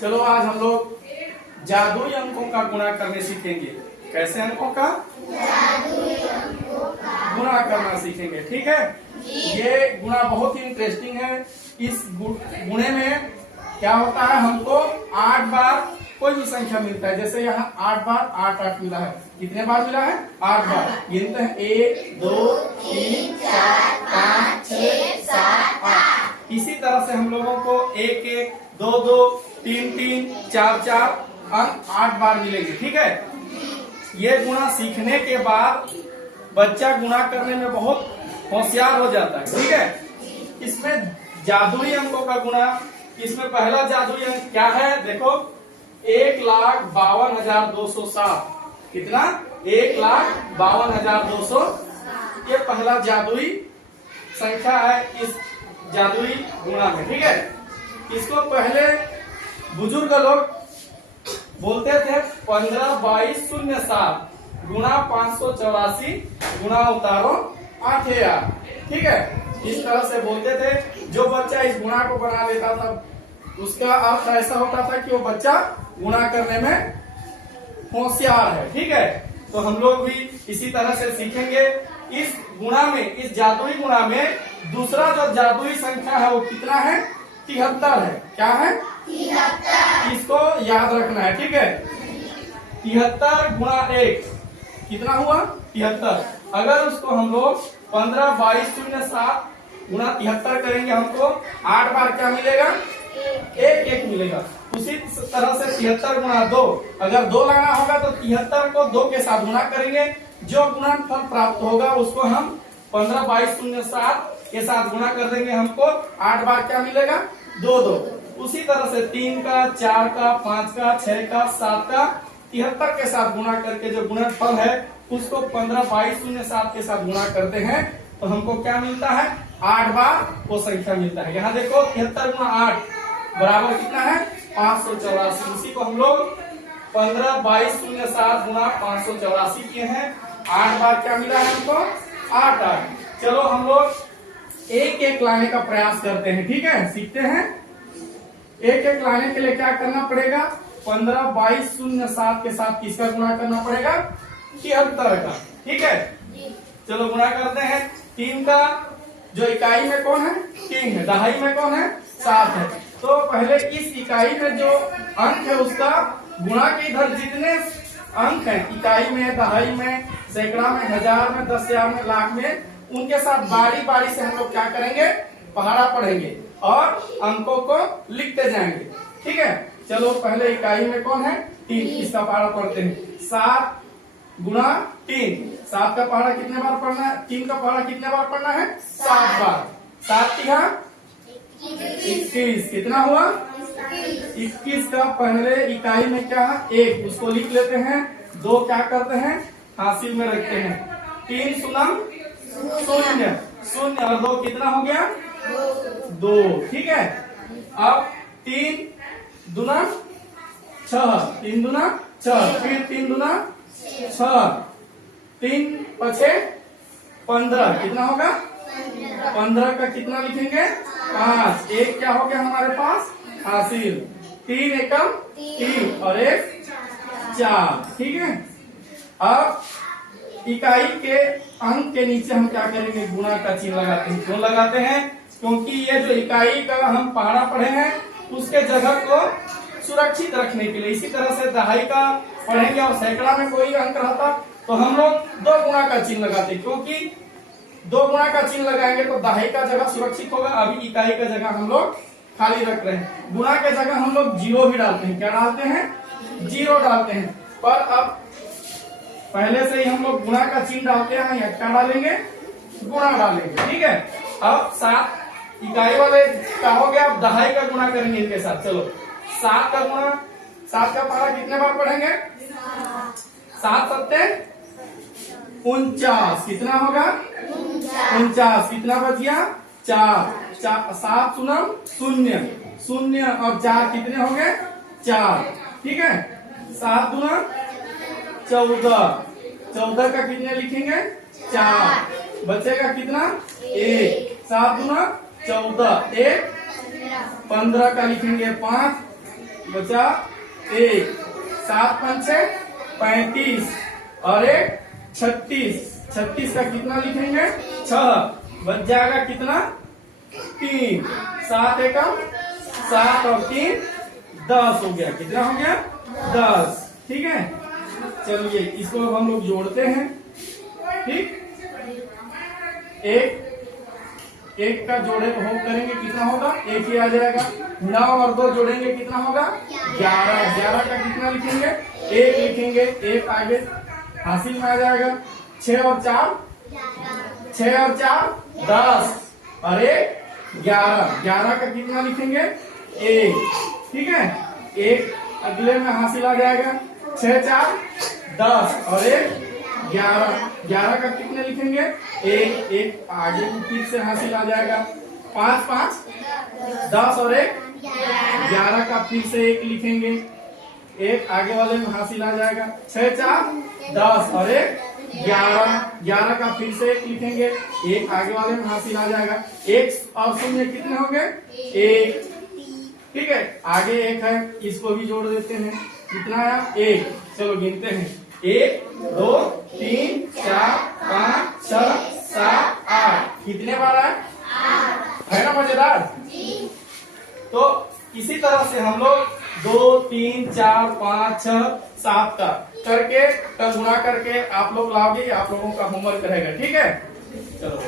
चलो आज हम लोग जादुई अंकों का गुणा करने सीखेंगे। कैसे अंकों का गुणा करना सीखेंगे, ठीक है। ये गुणा बहुत ही इंटरेस्टिंग है। इस गुणे में क्या होता है, हमको 8 बार कोई भी संख्या मिलता है। जैसे यहाँ 8 बार 8 8 मिला है। कितने बार मिला है? 8 बार। गिनते हैं 1 2 3 4 5 6 7 8। इसी तरह से हम लोगों को 1 1 2 2 3 3 4 4 अंक 8 बार मिलेंगे, ठीक है। ये गुणा सीखने के बाद बच्चा गुणा करने में बहुत होशियार हो जाता है, ठीक है। इसमें जादुई अंकों का गुणा, इसमें पहला जादुई अंक क्या है? देखो 1,52,207। कितना? 1,52,200। ये पहला जादुई संख्या है इस जादुई गुणा में, ठीक है। इसको पहले बुजुर्ग लोग बोलते थे 15/2207 गुणा 584 गुणा उतारो 8,000, ठीक है। इस तरह से बोलते थे। जो बच्चा इस गुणा को बना लेता था उसका अर्थ ऐसा होता था कि वो बच्चा गुणा करने में होशियार है, ठीक है। तो हम लोग भी इसी तरह से सीखेंगे। इस गुणा में, इस जादुई गुणा में दूसरा जो जादुई संख्या है वो कितना है? 73 है। क्या है? 73। इसको याद रखना है, ठीक है। 73 गुणा 1 कितना हुआ? 73। अगर उसको हम लोग 15/2207 गुणा 73 करेंगे, हमको 8 बार क्या मिलेगा? 1 1 मिलेगा। उसी तरह से 73 गुणा 2, अगर 2 लगाना होगा तो 73 को 2 के साथ गुणा करेंगे। जो गुणनफल प्राप्त होगा उसको हम 15/2207 के साथ गुणा कर देंगे। हमको 8 बार क्या मिलेगा? 2 2। उसी तरह से 3 का, 4 का, 5 का, 6 का, 7 का 73 के साथ गुणा करके जो गुणनफल है उसको 15/2207 के साथ गुणा करते हैं तो हमको क्या मिलता है? 8 बार वो संख्या मिलता है। यहाँ देखो 73 गुणा 8 बराबर कितना है? 584। इसी को हम लोग 15/2207 गुणा 584 किए हैं। 8 बार क्या मिला है हमको? 8 8। चलो हम लोग एक एक लाने का प्रयास करते हैं, ठीक है। सीखते हैं। एक एक लाने के लिए क्या करना पड़ेगा? 15/2207 के साथ किसका गुणा करना पड़ेगा? 73 का, ठीक है। चलो गुणा करते हैं। 3 का जो इकाई में कौन है? 3 है। दहाई में कौन है? 7 है। तो पहले इस इकाई में जो अंक है उसका गुणा के इधर जितने अंक है इकाई में, दहाई में, सैकड़ा में, हजार में, 10,000 में, लाख में, उनके साथ बारी बारी से हम लोग क्या करेंगे? पहाड़ा पढ़ेंगे और अंकों को लिखते जाएंगे, ठीक है। चलो पहले इकाई में कौन है? 3। इसका पहाड़ा पढ़ते हैं। 7 गुणा 3। 7 का पहाड़ा कितने बार पढ़ना है? 3 का पहाड़ा कितने बार पढ़ना है? 7 बार। 7 तिहा 21। कितना हुआ? 21 का पहले इकाई में क्या है? 1, उसको लिख लेते हैं। 2 क्या करते हैं? हासिल में रखते हैं। 3 शून्य 0 और 2 कितना हो गया? 2, ठीक है। अब 3 दूना 6, 3 दूना 6, फिर 3 दूना 6, 3 पछे 15, कितना होगा? 15 का कितना लिखेंगे? 5। 1 क्या हो गया हमारे पास? हासिल। 3 एकम 3 और 1 4, ठीक है। अब इकाई के अंक के नीचे हम क्या करेंगे? गुणा का चिन्ह लगाते हैं। क्यों लगाते हैं? क्योंकि ये जो इकाई का हम पहाड़ा पढ़े हैं उसके जगह को सुरक्षित रखने के लिए। इसी तरह से दहाई का पढ़ेंगे और सैकड़ा में कोई अंक रहता तो हम लोग 2 गुणा का चिन्ह लगाते, क्योंकि 2 गुणा का चिन्ह लगाएंगे तो दहाई का जगह सुरक्षित होगा। अभी इकाई का जगह हम लोग खाली रख रहे हैं। गुणा के जगह हम लोग 0 भी डालते हैं। क्या डालते हैं? 0 डालते हैं। पर अब पहले से ही हम लोग गुणा का चिन्ह डालते हैं या क्या डालेंगे? गुणा डालेंगे, ठीक है। अब 7 इकाई वाले का हो गया। अब दहाई का गुणा करेंगे इनके साथ। चलो 7 का गुणा, 7 का पहाड़ा कितने बार पढ़ेंगे? 7 सत्ते 49। कितना होगा? 49। कितना बच गया? 4। 7 शून्य 0 0 और 4 कितने हो गए? 4, ठीक है। 7 दूना 14। 14 का कितने लिखेंगे? 4। बचेगा कितना? 1। 7 दूना 14, 1 15 का लिखेंगे 5, बचा 1, 7 पंचे 35 और 1 36, 36 का कितना लिखेंगे 6, बच जाएगा कितना 3, 7 एकम 7 और 3 10 हो गया। कितना हो गया 10। ठीक है, चलिए इसको अब हम लोग जोड़ते हैं। ठीक, एक का जोड़े हो करेंगे कितना होगा 1 ही आ जाएगा। 9 और 2 जोड़ेंगे कितना होगा 11, 11 का कितना लिखेंगे 1 लिखेंगे, 1 आगे हासिल में आ जाएगा। 6 और 4 10 और 1 11, 11 का कितना लिखेंगे 1। ठीक है, 1 अगले में हासिल आ जाएगा। 6 4 10 और 1 11, 11 का कितने लिखेंगे 1, 1 आगे फिर से हासिल आ जाएगा। 5 5 10 और 1 11 का फिर से 1 लिखेंगे, 1 आगे वाले में हासिल आ जाएगा। 6 4 10 और 1 11, 11 का फिर से 1 लिखेंगे, 1 आगे वाले में हासिल आ जाएगा। 1 और 0 कितने हो गए 1। ठीक है, आगे 1 है, इसको भी जोड़ देते हैं। कितना आया 1। चलो गिनते हैं 1 2 3 4 5 6 7 8। कितने बार आए है ना मजेदार। तो इसी तरह से हम लोग 2 3 4 5 6 7 का करके गुणा करके आप लोग लाओगे, आप लोगों का होमवर्क रहेगा। ठीक है, चलो।